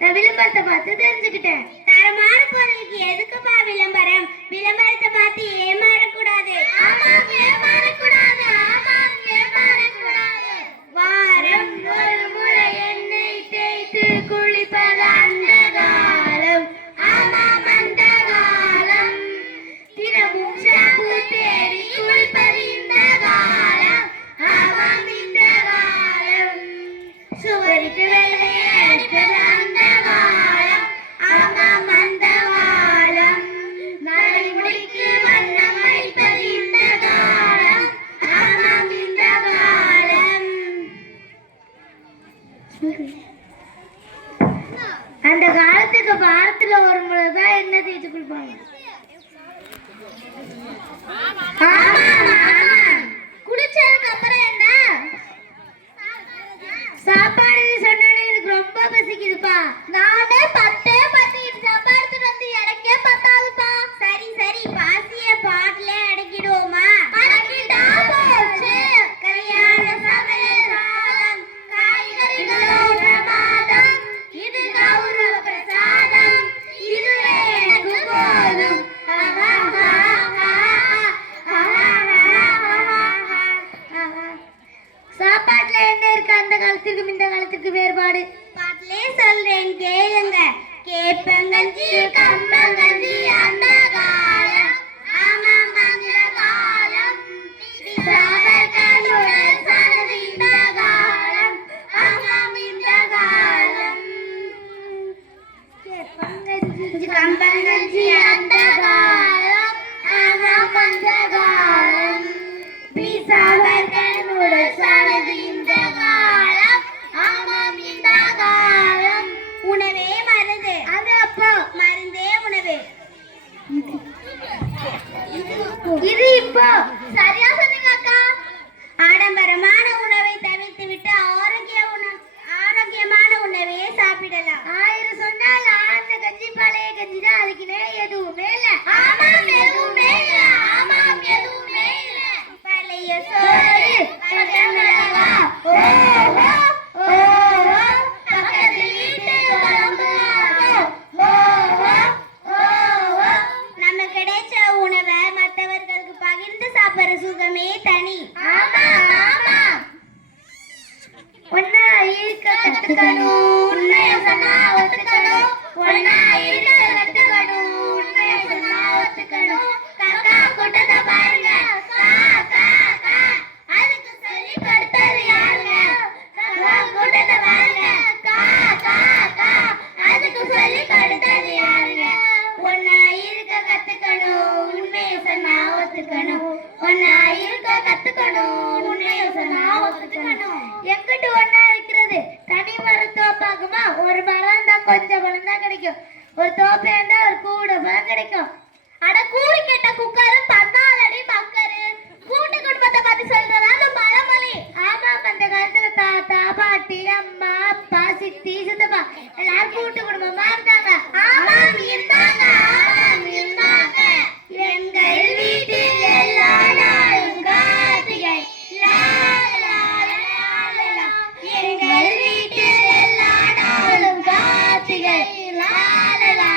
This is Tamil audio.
நான் விளம்பரத்தை பார்த்து தெரிஞ்சுக்கிட்டேன். தரமான பொருளுக்கு எதுக்குப்பா விளம்பரம்? விளம்பரத்தை பார்த்து ஏமாறக்கூடாது. ஆமாம், ஏமாறக்கூடாது. ஆமாம், ஏமாறக்கூடாது. வாரம் ஒரு முறை எண்ணெய் தேய்த்து குளிப்பது அந்த காலம். ஆமாம், அந்த காலம். தினமும் ஷாம்பு தேடி குளிப்பது இந்த காலம். ஆமாம், இந்த காலம். சுவருக்கு வெள்ளையை அடிப்பது அந்த காலம். ஆமாம், அந்த காலம். தலைமுடிக்கு வண்ணம் அடிப்பது இந்த காலம். ஆமாம், இந்த காலம். அந்த காலத்துக்கு வாரத்துல ஒரு முறை தான் எண்ணெய் தேய்ச்சி குளிப்பாங்க. குளிச்சதுக்கு அப்புறம் என்ன சாப்பாடு சொன்னாலே எனக்கு ரொம்ப பசிக்குதுப்பா. நானே பத்தே சாப்பாடு வந்து எனக்கே பத்தாதுப்பா. சரி சரி, பாசிய பாட்டில அடக்கிடுவோமா? அடக்கிட்டா போச்சு. கல்யாண சமையல் சாதம், காய்கறிகளோட மாதம், இது கௌரவ பிரசாதம், இதுவே எனக்கு போதும். சாப்பாட்டுல என்ன இருக்கு அந்த காலத்துக்கும் இந்த காலத்துக்கு வேறுபாடு? பாட்டிலே சொல்றேன் கேளுங்க. கேப்பங்கஞ்சி கம்பங்கஞ்சி அந்த காலம். ஆமாம், அந்த காலம். சாவர்கருடன் சனது இந்த காலம். ஆமாம், இந்த காலம். கம்பங்கஞ்சி அந்த காலம். ஆமாம், அந்த காலம். சாவர்கருடன் சனது இந்த காலம். ஆமாம், இந்த காலம். உணவே மருந்து, அது அப்போ. மருந்தே உணவு. இது இப்போ. சரியா சொன்னீங்க அக்கா. ஆடம்பரமான உணவை தவிர்த்து விட்டு ஆரோக்கியமான உணவையே சாப்பிடலாம். 1000 சொன்னால் ஆழ்ந்த கஞ்சி பழைய கஞ்சி தான். அதுக்குன்னே எதுவுமே இல்ல. ஆமாம், எதுவுமே இல்ல. ஆமாம், எதுவுமே இல்ல. பழைய சோறு, பச்சை மிளகா, ஓஹோ, ஓஹோ, பக்கத்து வீட்டு குழம்பு ஆஹோ, ஓஹோ, ஓஹோ. நம்ம கிடைச்ச உணவை மற்றவர்களுக்கு பகிர்ந்து சாப்பிடுற சுகமே தனி. ஆமாம், ஆமாம். ஒன்னா இருக்க கத்துக்கணும், உண்மைய சொன்னா ஒத்துக்கணும். ஒன்னா இருக்க கத்துக்கணும், உண்மைய சொன்னா ஒத்துக்கணும். காக்கா கூட்டத்தை பாருங்க, கா, கா, கா. அதுக்கு சொல்லி கொடுத்தது யாருங்க? காக்கா கூட்டத்தை பாருங்க, கா, கா, கா. அதுக்கு சொல்லி கொடுத்தது யாருங்க? ஒன்னா இருக்க கத்துக்கணும், உண்மைய சொன்னா ஒத்துக்கணும். ஒன்னா இருக்க கத்துக்கணும், உண்மைய சொன்னா ஒத்துக்கணும். எங்கிட்டு ஒன்னா இருக்கிறது? தனி மரம் தோப்பாகுமா? ஒரு மரம் தான் கொஞ்சம் பழம் தான் கிடைக்கும். ஒரு தோப்பை இருந்தா ஒரு கூட பழம் கிடைக்கும். அட கூறு கேட்ட குக்கரு 14 அடி மக்கரு. கூட்டு குடும்பத்தை பத்தி சொல்றதா அந்த பழமொழி. ஆமாம், அந்த காலத்துல தாத்தா பாட்டி அம்மா அப்பா சித்தி சித்தப்பா எல்லாரும் கூட்டு குடும்பமா இருந்தாங்க. ஆமாம், இருந்தாங்க. ஆமாம், இருந்தாங்க. எங்கள் வீட்டில் எல்லா நாளும் கார்த்திகை. லா, லா, லா, லா, லா. எங்கள் வீட்டில் எல்லா நாளும் கார்த்திகை. லா, லா, லா,